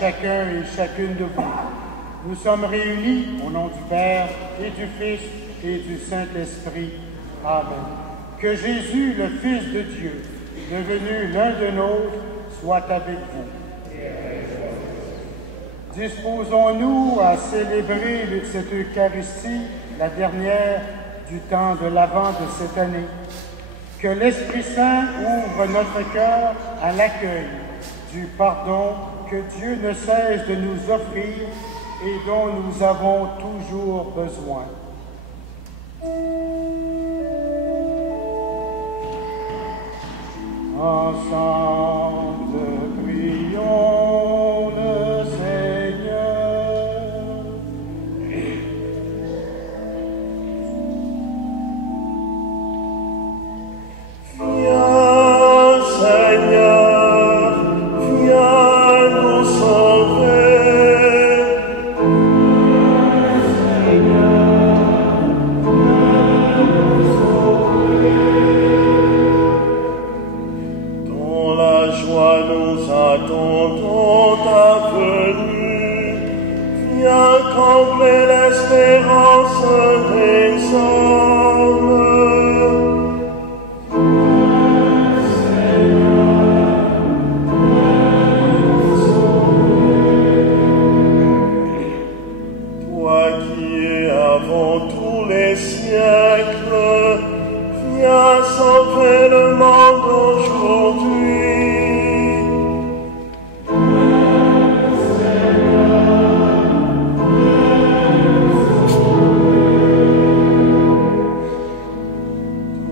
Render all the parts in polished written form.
chacun et chacune de vous. Nous sommes réunis au nom du Père et du Fils et du Saint-Esprit. Amen. Que Jésus, le Fils de Dieu, devenu l'un de nôtres, soit avec vous. Disposons-nous à célébrer cette Eucharistie, la dernière du temps de l'Avent de cette année. Que l'Esprit Saint ouvre notre cœur à l'accueil du pardon que Dieu ne cesse de nous offrir et dont nous avons toujours besoin. Ensemble, prions le Seigneur. Viens, Seigneur, viens nous sauver. Dans la joie nous attendons ta venue. Viens combler l'espérance des hommes. Toi qui es avant tous les siècles, viens sauver le monde aujourd'hui.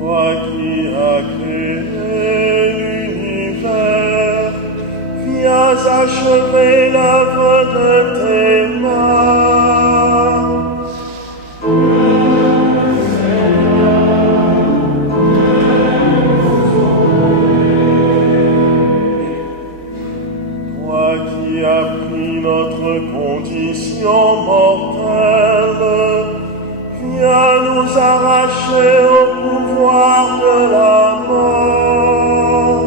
Toi qui as créé l'univers, viens achever l'œuvre de tes mains. Toi qui as pris notre condition mortelle, viens nous arracher au pouvoir de la mort.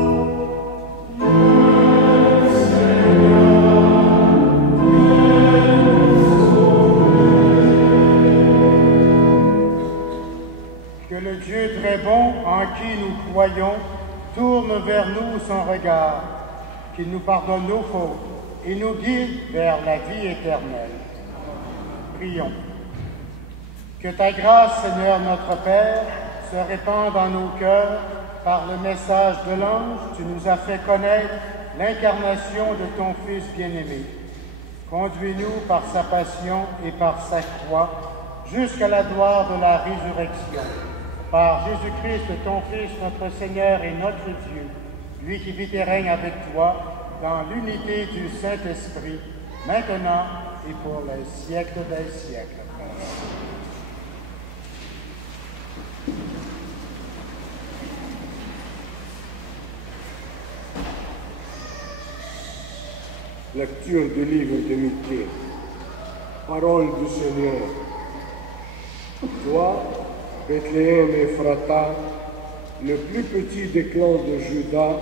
Que le Dieu très bon en qui nous croyons tourne vers nous son regard, qu'il nous pardonne nos fautes et nous guide vers la vie éternelle. Prions. Que ta grâce, Seigneur notre Père, se répande dans nos cœurs par le message de l'ange. Tu nous as fait connaître l'incarnation de ton Fils bien-aimé. Conduis-nous par sa passion et par sa croix jusqu'à la gloire de la résurrection. Par Jésus-Christ, ton Fils, notre Seigneur et notre Dieu, lui qui vit et règne avec toi dans l'unité du Saint-Esprit, maintenant et pour les siècles des siècles. Lecture du livre de Michée. Parole du Seigneur. Toi, Bethléem Ephrata, le plus petit des clans de Juda,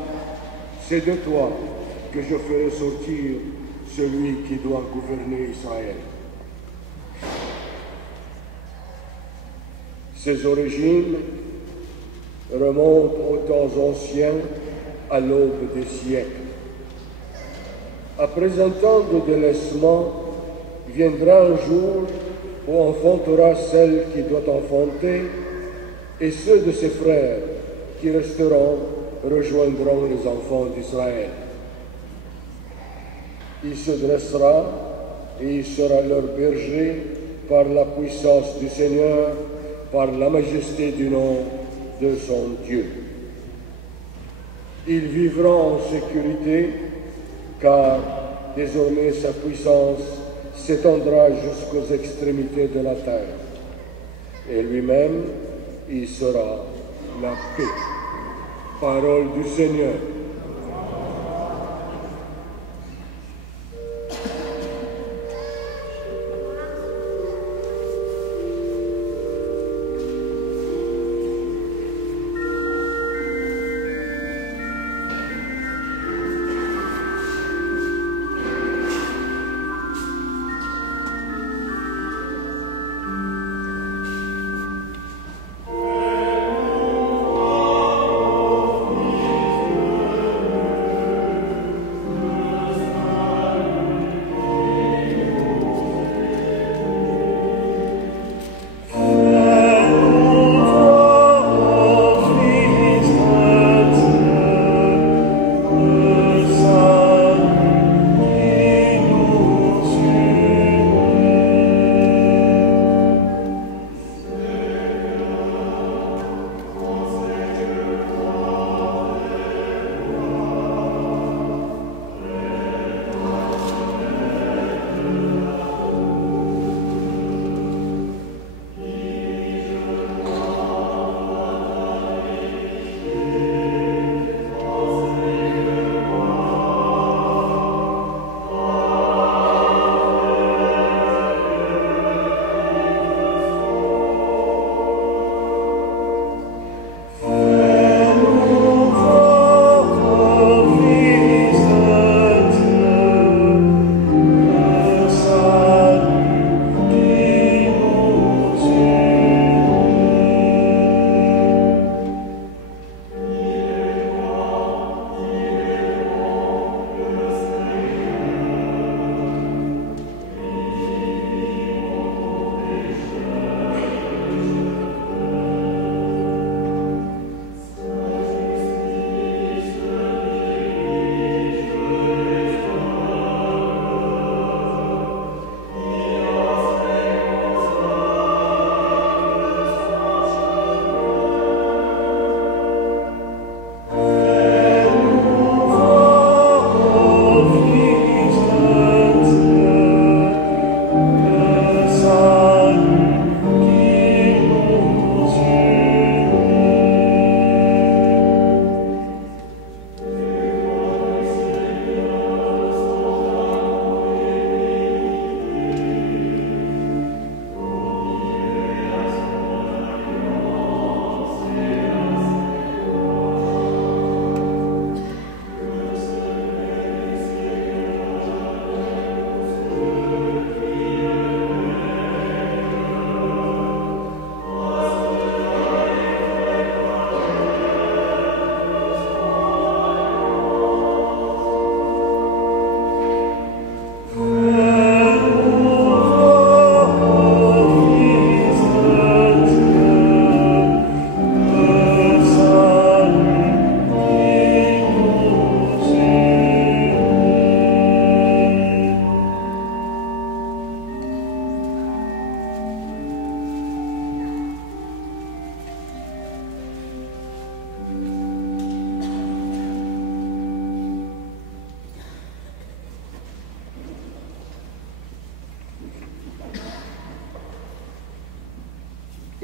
c'est de toi que je ferai sortir celui qui doit gouverner Israël. Ses origines remontent aux temps anciens, à l'aube des siècles. Après un temps de délaissement, viendra un jour où enfantera celle qui doit enfanter, et ceux de ses frères qui resteront rejoindront les enfants d'Israël. Il se dressera et il sera leur berger par la puissance du Seigneur, par la majesté du nom de son Dieu. Il vivra en sécurité, car désormais sa puissance s'étendra jusqu'aux extrémités de la terre. Et lui-même, il sera la paix. Parole du Seigneur.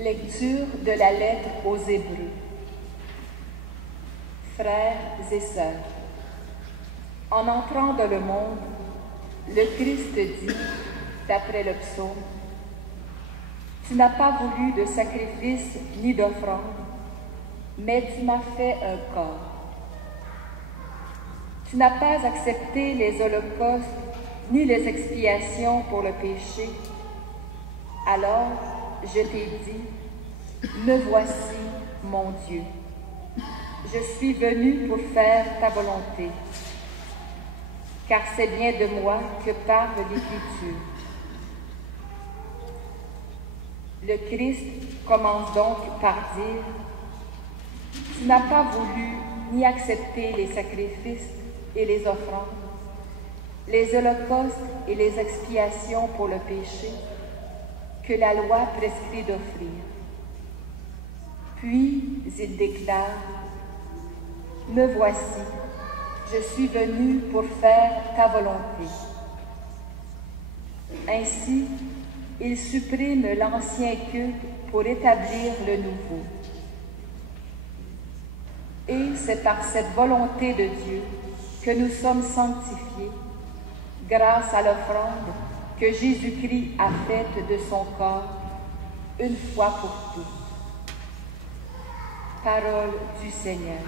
Lecture de la lettre aux Hébreux. Frères et sœurs, en entrant dans le monde, le Christ dit, d'après le psaume, « Tu n'as pas voulu de sacrifice ni d'offrande, mais tu m'as fait un corps. Tu n'as pas accepté les holocaustes ni les expiations pour le péché. Alors, je t'ai dit, me voici, mon Dieu. Je suis venu pour faire ta volonté, car c'est bien de moi que parle l'Écriture. » Le Christ commence donc par dire, « Tu n'as pas voulu ni accepter les sacrifices et les offrandes, les holocaustes et les expiations pour le péché, que la loi prescrit d'offrir. » Puis il déclare, « Me voici, je suis venu pour faire ta volonté. » Ainsi, il supprime l'ancien culte pour établir le nouveau. Et c'est par cette volonté de Dieu que nous sommes sanctifiés, grâce à l'offrande que Jésus-Christ a faite de son corps, une fois pour toutes. Parole du Seigneur.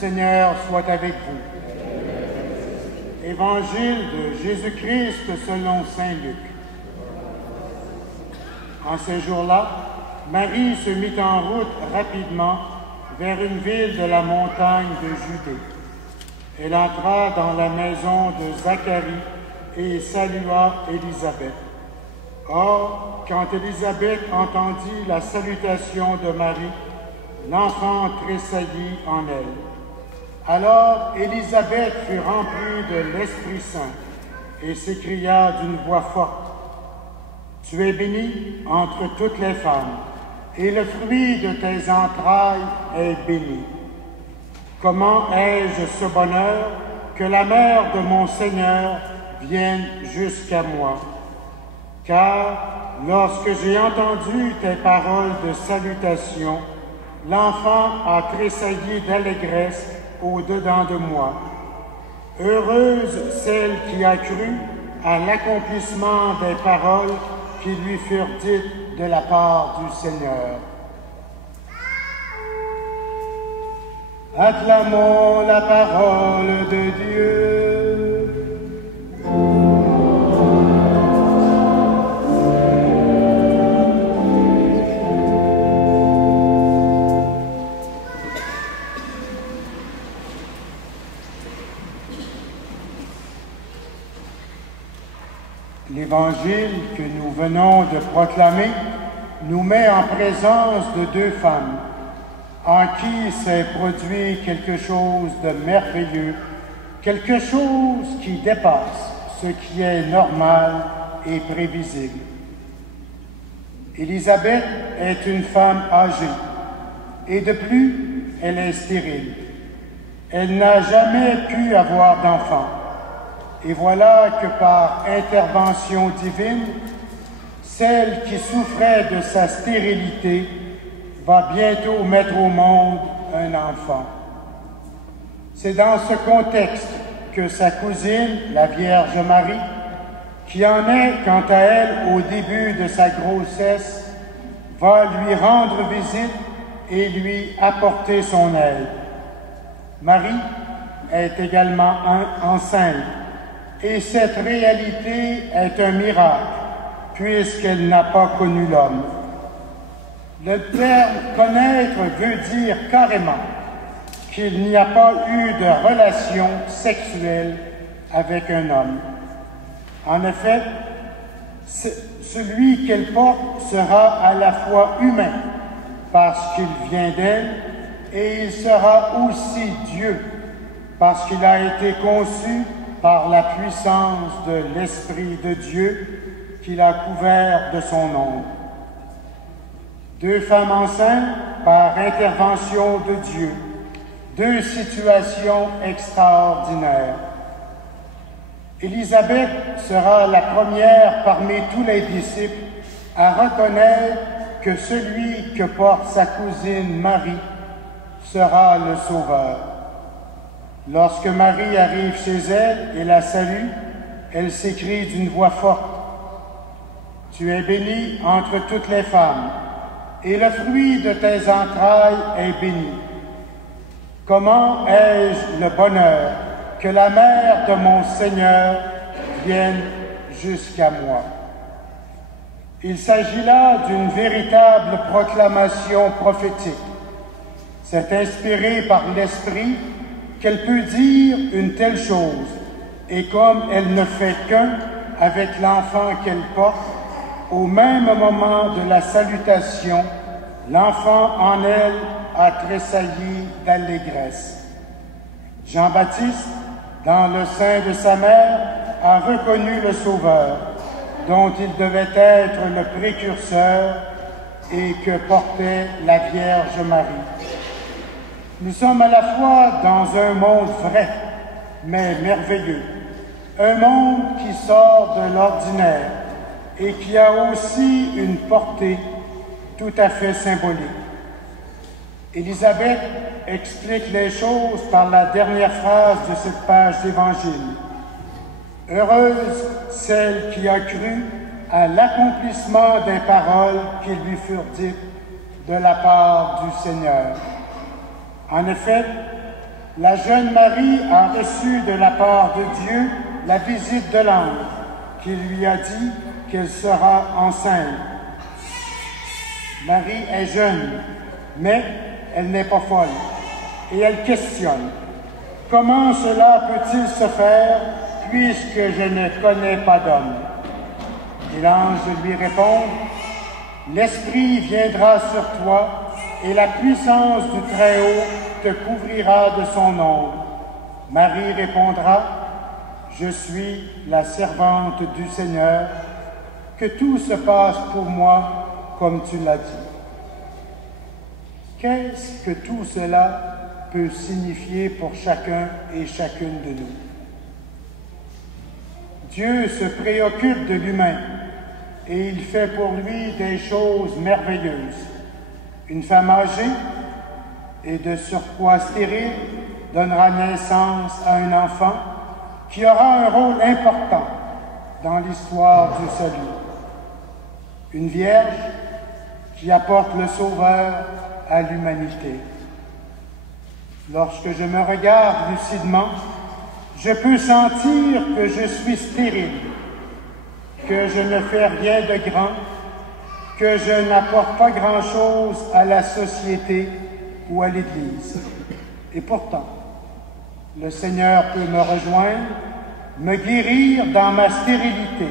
Seigneur soit avec vous. Évangile de Jésus-Christ selon saint Luc. En ces jours-là, Marie se mit en route rapidement vers une ville de la montagne de Judée. Elle entra dans la maison de Zacharie et salua Élisabeth. Or, quand Élisabeth entendit la salutation de Marie, l'enfant tressaillit en elle. Alors Élisabeth fut remplie de l'Esprit Saint et s'écria d'une voix forte, « Tu es bénie entre toutes les femmes, et le fruit de tes entrailles est béni. Comment ai-je ce bonheur que la mère de mon Seigneur vienne jusqu'à moi? Car lorsque j'ai entendu tes paroles de salutation, l'enfant a tressailli d'allégresse au-dedans de moi. Heureuse celle qui a cru à l'accomplissement des paroles qui lui furent dites de la part du Seigneur. » Acclamons la parole de Dieu. L'Évangile que nous venons de proclamer nous met en présence de deux femmes en qui s'est produit quelque chose de merveilleux quelque chose qui dépasse ce qui est normal et prévisible. Élisabeth est une femme âgée et de plus, elle est stérile. Elle n'a jamais pu avoir d'enfant. Et voilà que par intervention divine, celle qui souffrait de sa stérilité va bientôt mettre au monde un enfant. C'est dans ce contexte que sa cousine, la Vierge Marie, qui en est, quant à elle, au début de sa grossesse, va lui rendre visite et lui apporter son aide. Marie est également enceinte, et cette réalité est un miracle, puisqu'elle n'a pas connu l'homme. Le terme « connaître » veut dire carrément qu'il n'y a pas eu de relation sexuelle avec un homme. En effet, celui qu'elle porte sera à la fois humain, parce qu'il vient d'elle, et il sera aussi Dieu, parce qu'il a été conçu par la puissance de l'Esprit de Dieu qu'il a couvert de son ombre. Deux femmes enceintes par intervention de Dieu, deux situations extraordinaires. Élisabeth sera la première parmi tous les disciples à reconnaître que celui que porte sa cousine Marie sera le Sauveur. Lorsque Marie arrive chez elle et la salue, elle s'écrie d'une voix forte, « Tu es bénie entre toutes les femmes, et le fruit de tes entrailles est béni. Comment ai-je le bonheur que la mère de mon Seigneur vienne jusqu'à moi. » Il s'agit là d'une véritable proclamation prophétique. C'est inspiré par l'Esprit qu'elle peut dire une telle chose, et comme elle ne fait qu'un avec l'enfant qu'elle porte, au même moment de la salutation, l'enfant en elle a tressailli d'allégresse. Jean-Baptiste, dans le sein de sa mère, a reconnu le Sauveur, dont il devait être le précurseur et que portait la Vierge Marie. Nous sommes à la fois dans un monde vrai, mais merveilleux, un monde qui sort de l'ordinaire et qui a aussi une portée tout à fait symbolique. Élisabeth explique les choses par la dernière phrase de cette page d'Évangile. « Heureuse celle qui a cru à l'accomplissement des paroles qui lui furent dites de la part du Seigneur. » En effet, la jeune Marie a reçu de la part de Dieu la visite de l'ange qui lui a dit qu'elle sera enceinte. Marie est jeune, mais elle n'est pas folle, et elle questionne. Comment cela peut-il se faire puisque je ne connais pas d'homme? Et l'ange lui répond, l'Esprit viendra sur toi, et la puissance du Très-Haut te couvrira de son ombre. Marie répondra, je suis la servante du Seigneur, que tout se passe pour moi comme tu l'as dit. Qu'est-ce que tout cela peut signifier pour chacun et chacune de nous? Dieu se préoccupe de l'humain et il fait pour lui des choses merveilleuses. Une femme âgée et de surcroît stérile donnera naissance à un enfant qui aura un rôle important dans l'histoire du salut. Une vierge qui apporte le Sauveur à l'humanité. Lorsque je me regarde lucidement, je peux sentir que je suis stérile, que je ne fais rien de grand, que je n'apporte pas grand-chose à la société ou à l'Église. Et pourtant, le Seigneur peut me rejoindre, me guérir dans ma stérilité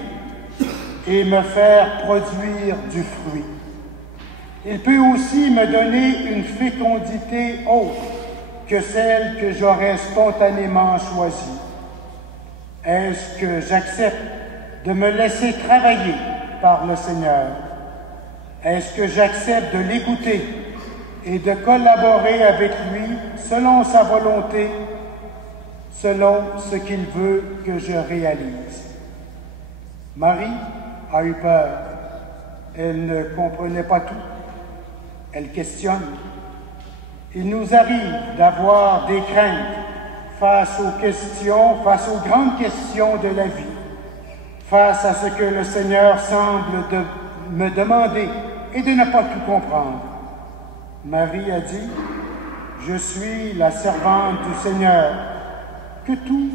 et me faire produire du fruit. Il peut aussi me donner une fécondité autre que celle que j'aurais spontanément choisie? Est-ce que j'accepte de me laisser travailler par le Seigneur? Est-ce que j'accepte de l'écouter et de collaborer avec lui selon sa volonté, selon ce qu'il veut que je réalise? Marie a eu peur. Elle ne comprenait pas tout. Elle questionne. Il nous arrive d'avoir des craintes face aux questions, face aux grandes questions de la vie, face à ce que le Seigneur semble me demander et de ne pas tout comprendre. Marie a dit, « Je suis la servante du Seigneur, que tout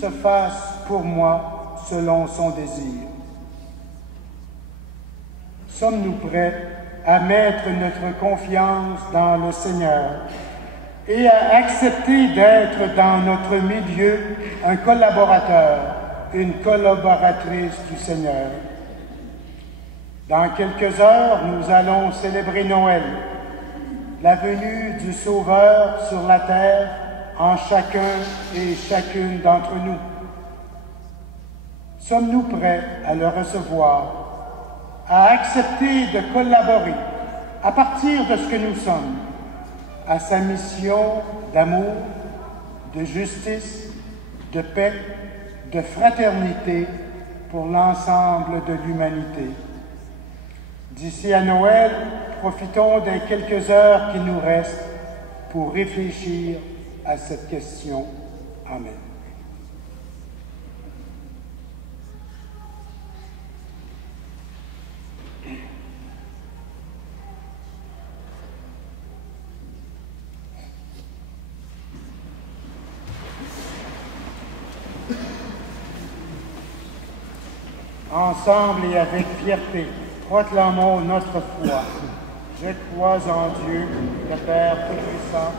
se fasse pour moi selon son désir. » Sommes-nous prêts à mettre notre confiance dans le Seigneur et à accepter d'être dans notre milieu un collaborateur, une collaboratrice du Seigneur? Dans quelques heures, nous allons célébrer Noël, la venue du Sauveur sur la terre en chacun et chacune d'entre nous. Sommes-nous prêts à le recevoir, à accepter de collaborer à partir de ce que nous sommes, à sa mission d'amour, de justice, de paix, de fraternité pour l'ensemble de l'humanité? D'ici à Noël, profitons des quelques heures qui nous restent pour réfléchir à cette question. Amen. Ensemble et avec fierté, proclamons notre foi. Je crois en Dieu, le Père Tout-Puissant,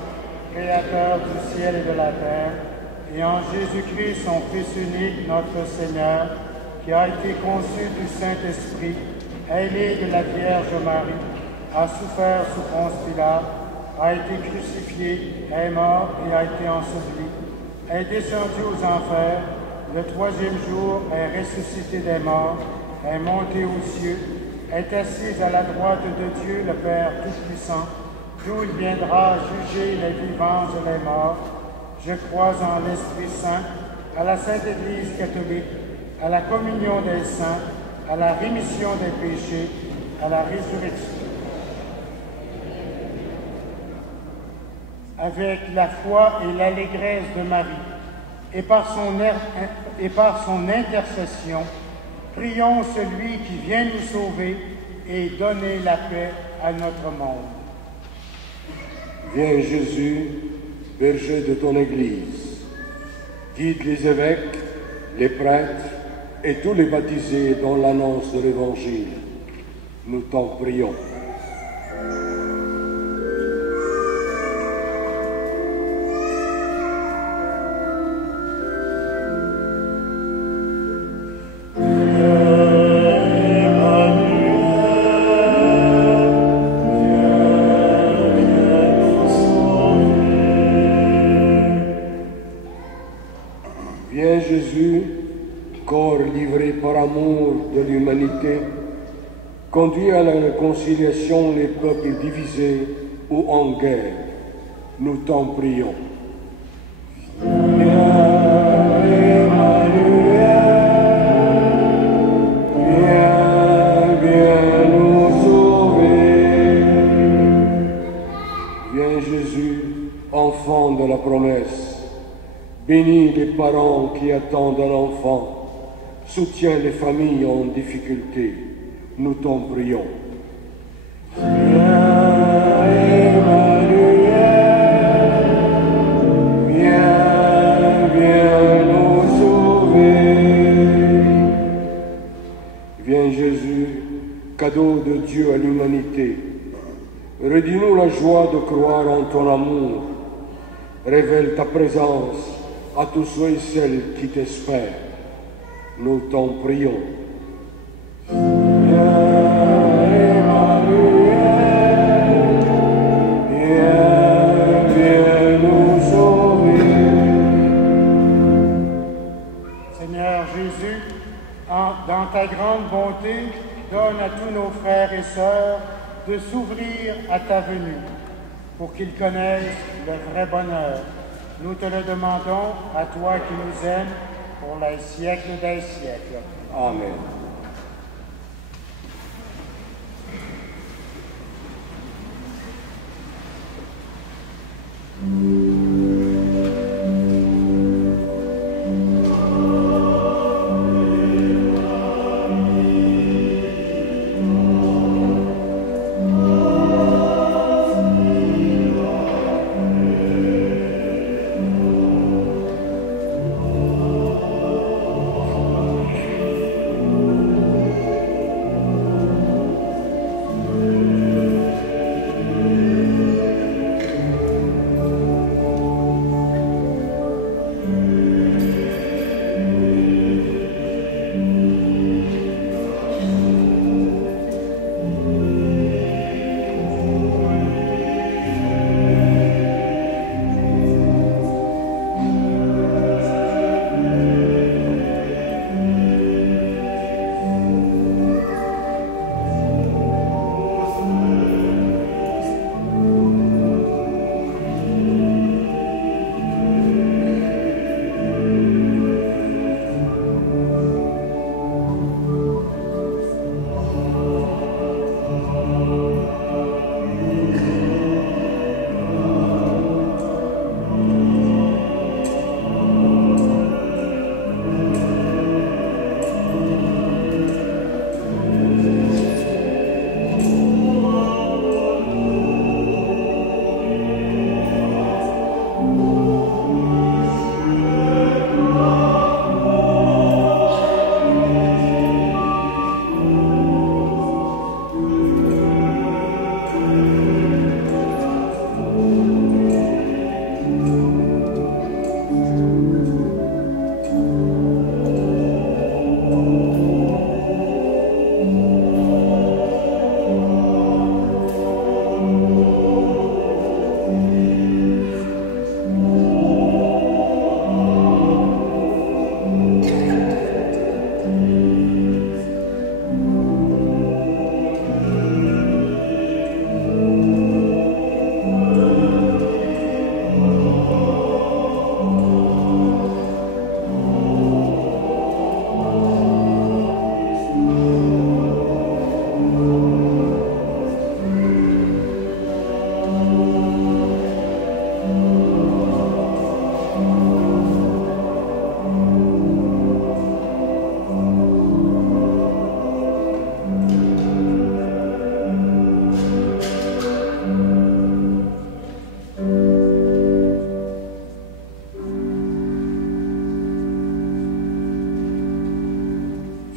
Créateur du ciel et de la terre, et en Jésus-Christ, son Fils unique, notre Seigneur, qui a été conçu du Saint-Esprit, est né de la Vierge Marie, a souffert sous Ponce Pilate, a été crucifié, est mort et a été enseveli, est descendu aux enfers, le troisième jour est ressuscité des morts, est monté aux cieux, est assis à la droite de Dieu le Père Tout-Puissant, d'où il viendra juger les vivants et les morts. Je crois en l'Esprit Saint, à la Sainte Église catholique, à la communion des saints, à la rémission des péchés, à la résurrection. Avec la foi et l'allégresse de Marie, et par son intercession, prions celui qui vient nous sauver et donner la paix à notre monde. Viens Jésus, berger de ton Église, guide les évêques, les prêtres et tous les baptisés dans l'annonce de l'Évangile. Nous t'en prions. Conduis à la réconciliation les peuples divisés ou en guerre. Nous t'en prions. Viens nous sauver. Viens Jésus, enfant de la promesse. Bénis les parents qui attendent un enfant. Soutiens les familles en difficulté. Nous t'en prions. Viens nous sauver. Viens Jésus, cadeau de Dieu à l'humanité. Redis-nous la joie de croire en ton amour. Révèle ta présence à tous ceux et celles qui t'espèrent. Nous t'en prions. Viens nous ta grande bonté, donne à tous nos frères et sœurs de s'ouvrir à ta venue, pour qu'ils connaissent le vrai bonheur. Nous te le demandons, à toi qui nous aimes, pour les siècles des siècles. Amen.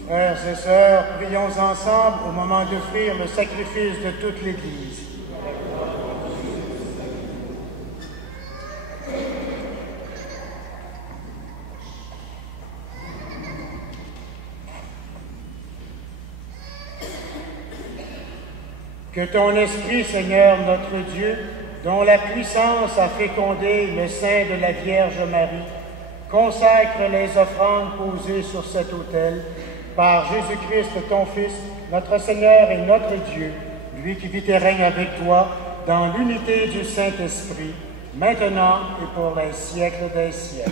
Frères et sœurs, prions ensemble au moment d'offrir le sacrifice de toute l'Église. Que ton esprit, Seigneur notre Dieu, dont la puissance a fécondé le sein de la Vierge Marie, consacre les offrandes posées sur cet autel par Jésus-Christ, ton Fils, notre Seigneur et notre Dieu, lui qui vit et règne avec toi dans l'unité du Saint-Esprit, maintenant et pour les siècles des siècles.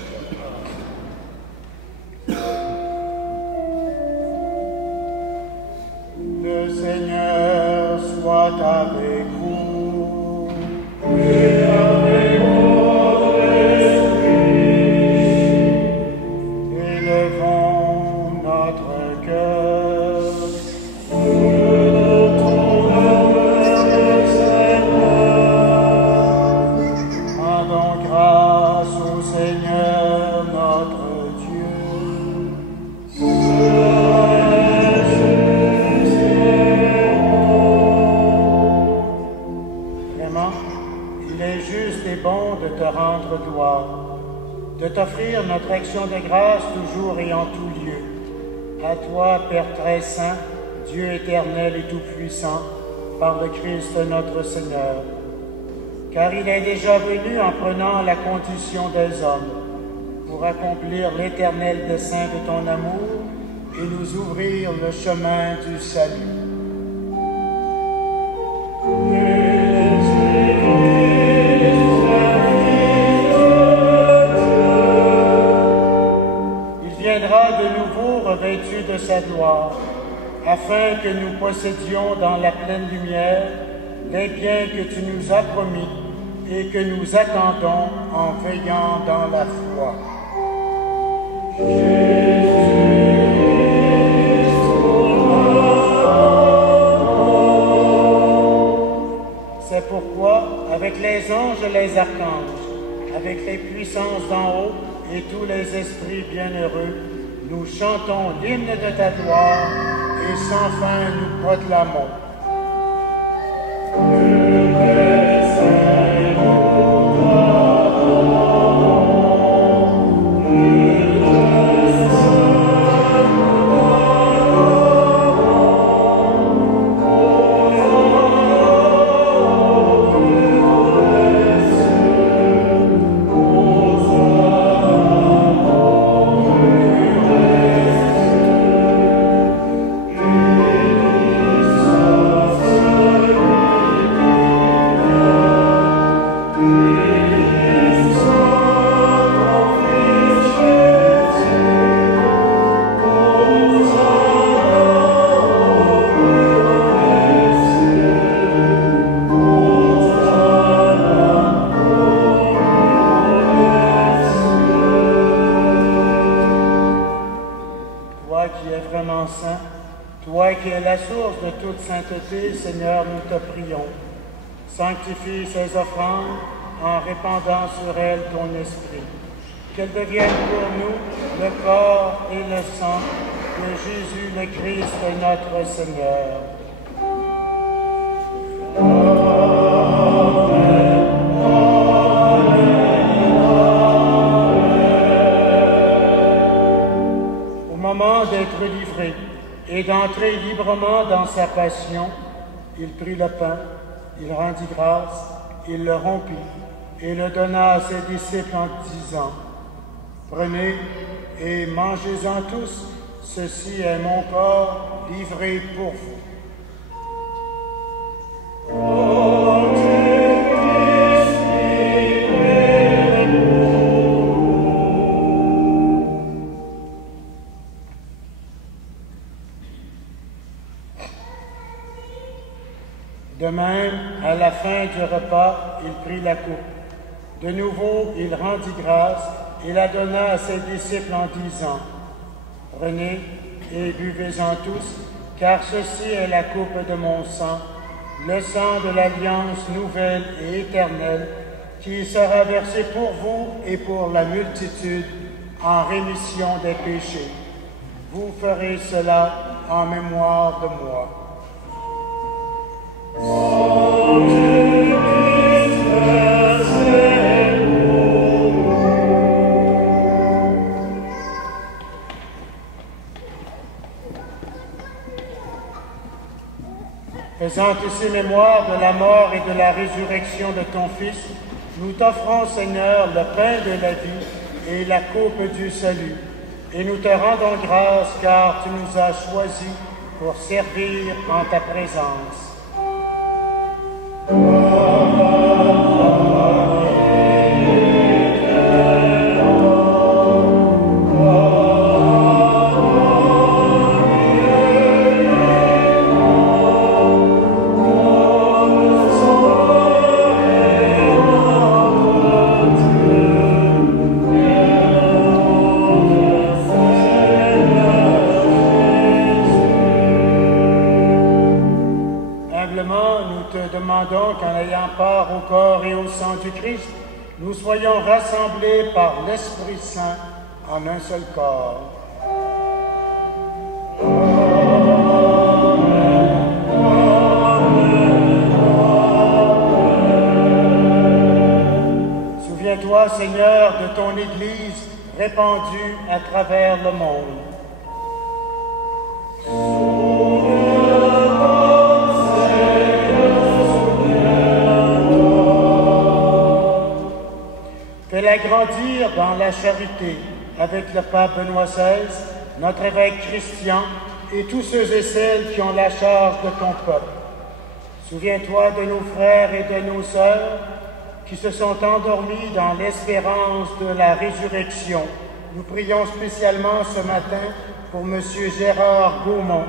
Le Seigneur soit avec vous. Et avec votre esprit. Élevons notre cœur. Nous tournons vers le Seigneur. Rendons grâce au Seigneur notre Dieu. Bon de te rendre gloire, de t'offrir notre action de grâce toujours et en tout lieu. À toi, Père très saint, Dieu éternel et tout-puissant, par le Christ notre Seigneur. Car il est déjà venu en prenant la condition des hommes, pour accomplir l'éternel dessein de ton amour et nous ouvrir le chemin du salut. Il viendra de nouveau revêtu de sa gloire, afin que nous possédions dans la pleine lumière les biens que tu nous as promis et que nous attendons en veillant dans la foi. C'est pourquoi, avec les anges et les archanges, avec les puissances d'en haut et tous les esprits bienheureux, nous chantons l'hymne de ta gloire et sans fin nous proclamons. Toi qui es la source de toute sainteté, Seigneur, nous te prions. Sanctifie ces offrandes en répandant sur elles ton esprit. Qu'elles deviennent pour nous le corps et le sang de Jésus le Christ, notre Seigneur. Au moment d'être livré et d'entrer librement dans sa passion, il prit le pain, il rendit grâce, il le rompit et le donna à ses disciples en disant: « Prenez et mangez-en tous, ceci est mon corps livré pour vous. » De même, à la fin du repas, il prit la coupe. De nouveau, il rendit grâce et la donna à ses disciples en disant: « Prenez et buvez-en tous, car ceci est la coupe de mon sang, le sang de l'alliance nouvelle et éternelle, qui sera versé pour vous et pour la multitude en rémission des péchés. Vous ferez cela en mémoire de moi. » Faisant ici mémoire de la mort et de la résurrection de ton Fils, nous t'offrons, Seigneur, le pain de la vie et la coupe du salut. Et nous te rendons grâce car tu nous as choisis pour servir en ta présence. Qu'en ayant part au corps et au sang du Christ, nous soyons rassemblés par l'Esprit Saint en un seul corps. Souviens-toi, Seigneur, de ton Église répandue à travers le monde. Fais-la grandir dans la charité avec le pape Benoît XVI notre évêque Christian et tous ceux et celles qui ont la charge de ton peuple. Souviens-toi de nos frères et de nos sœurs qui se sont endormis dans l'espérance de la résurrection. Nous prions spécialement ce matin pour M. Gérard Gaumont.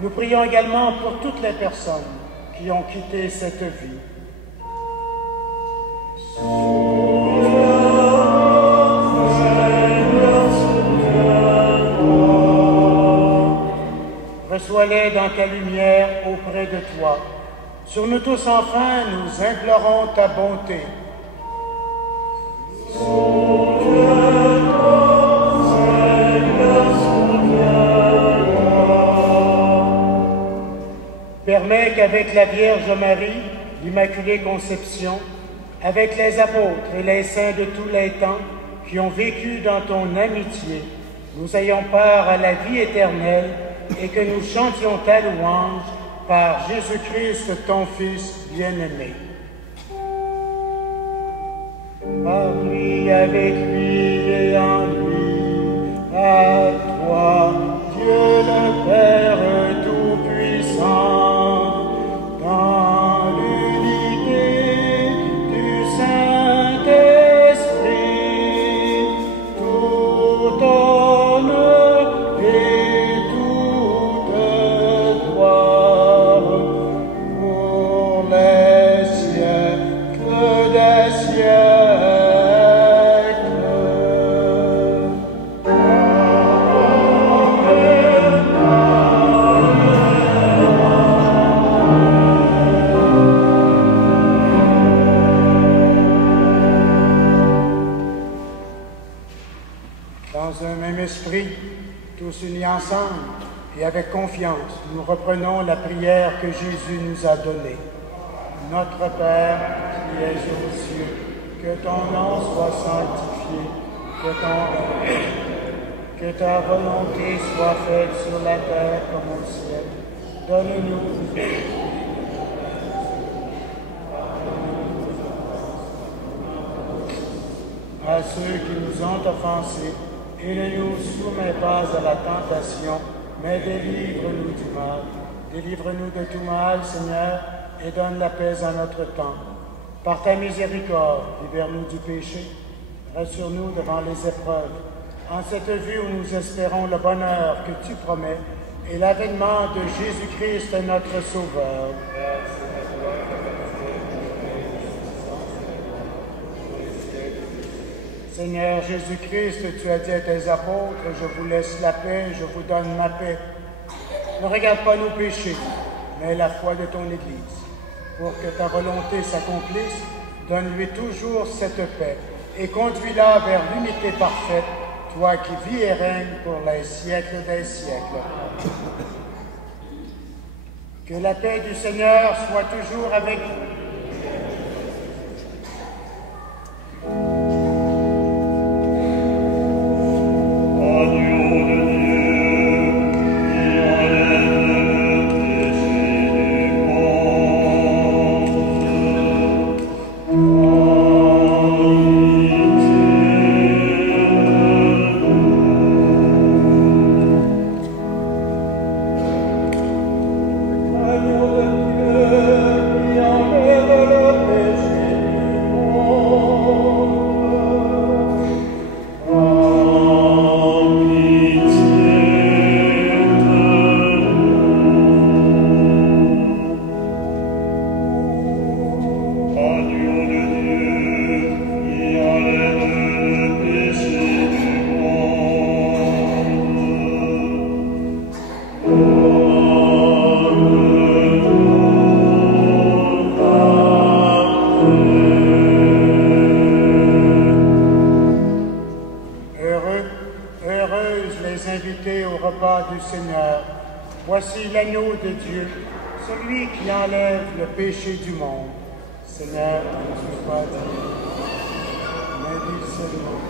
Nous prions également pour toutes les personnes qui ont quitté cette vie. Reçois-les dans ta lumière auprès de toi. Sur nous tous enfin, nous implorons ta bonté. Permets qu'avec la Vierge Marie, l'Immaculée Conception, avec les apôtres et les saints de tous les temps qui ont vécu dans ton amitié, nous ayons part à la vie éternelle et que nous chantions ta louange par Jésus-Christ, ton Fils bien-aimé. Par lui, avec lui et en lui, à toi, Dieu le Père Tout-Puissant, dans l'unité du Saint-Esprit, tout honneur et toute gloire pour les siècles des siècles. Dans un même esprit, tous unis ensemble et avec confiance, nous reprenons la prière que Jésus nous a donnée. Notre Père qui es aux cieux, que ton nom soit sanctifié, que ta volonté soit faite sur la terre comme au ciel. Donne-nous à ceux qui nous ont offensés, et ne nous soumets pas à la tentation, mais délivre-nous du mal. Délivre-nous de tout mal, Seigneur, et donne la paix à notre temps. Par ta miséricorde, libère-nous du péché, rassure-nous devant les épreuves. En cette vue où nous espérons le bonheur que tu promets et l'avènement de Jésus-Christ, notre Sauveur. Seigneur Jésus-Christ, tu as dit à tes apôtres, je vous laisse la paix, je vous donne ma paix. Ne regarde pas nos péchés, mais la foi de ton Église. Pour que ta volonté s'accomplisse, donne-lui toujours cette paix et conduis-la vers l'unité parfaite, toi qui vis et règnes pour les siècles des siècles. Que la paix du Seigneur soit toujours avec vous. Du Seigneur. Voici l'agneau de Dieu, celui qui enlève le péché du monde. Seigneur, tu vas dire, mais dis seulement.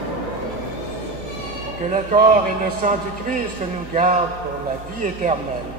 Que le corps et le sang du Christ nous gardent pour la vie éternelle.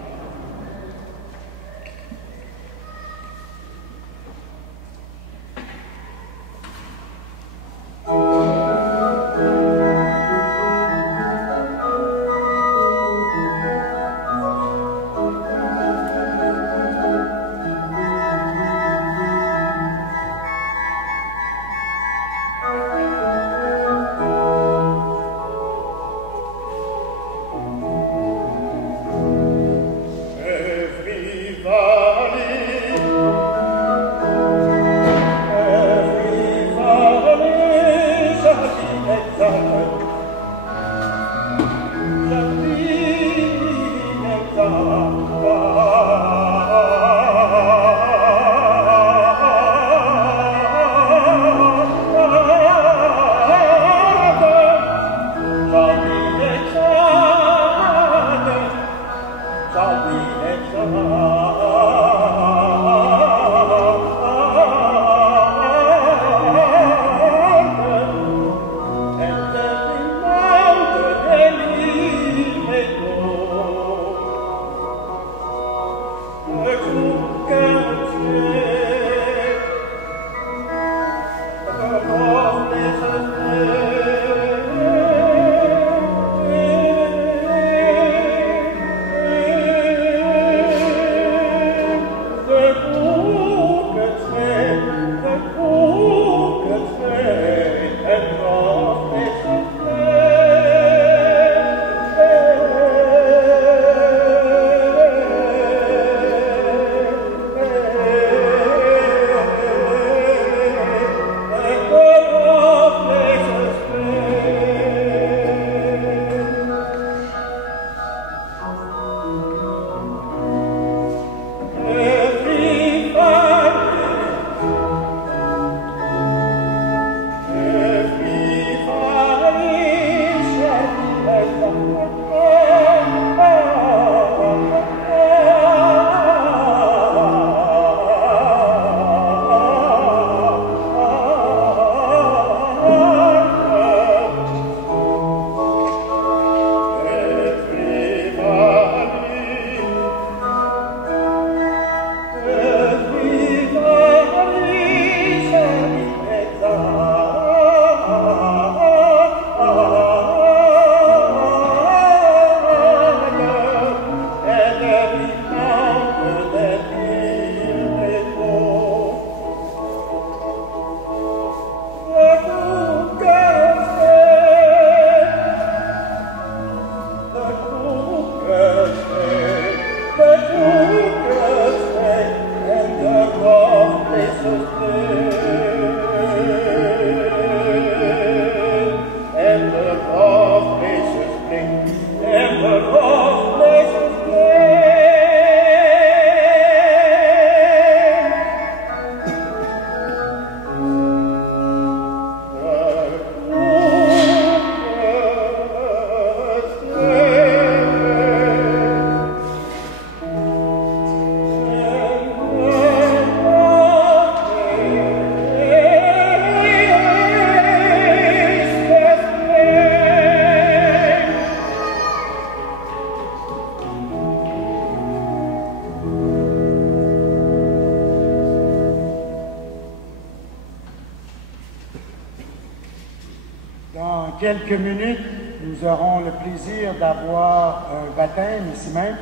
quelques minutes, nous aurons le plaisir d'avoir un baptême ici même.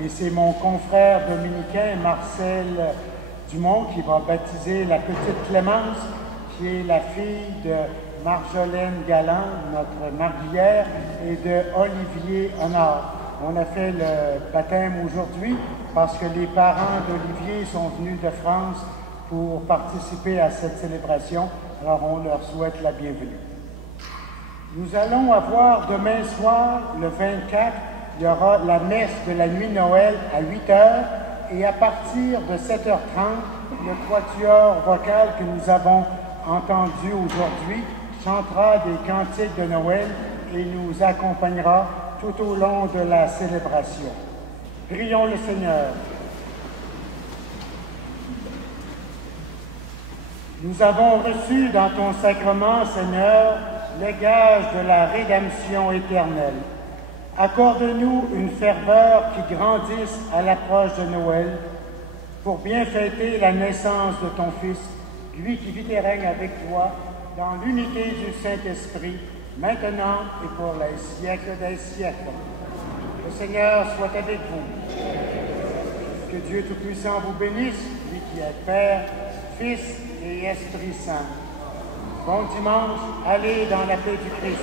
Et c'est mon confrère dominicain, Marcel Dumont, qui va baptiser la petite Clémence, qui est la fille de Marjolaine Galland, notre marguillière, et de Olivier Honor. On a fait le baptême aujourd'hui parce que les parents d'Olivier sont venus de France pour participer à cette célébration. Alors on leur souhaite la bienvenue. Nous allons avoir demain soir, le 24, il y aura la messe de la nuit de Noël à 8h et à partir de 7h30, le quatuor vocal que nous avons entendu aujourd'hui chantera des cantiques de Noël et nous accompagnera tout au long de la célébration. Prions le Seigneur. Nous avons reçu dans ton sacrement, Seigneur, le gage de la rédemption éternelle. Accorde-nous une ferveur qui grandisse à l'approche de Noël pour bien fêter la naissance de ton Fils, lui qui vit et règne avec toi dans l'unité du Saint-Esprit, maintenant et pour les siècles des siècles. Le Seigneur soit avec vous. Que Dieu Tout-Puissant vous bénisse, lui qui est Père, Fils et Esprit Saint. Bon dimanche, allez dans la paix du Christ.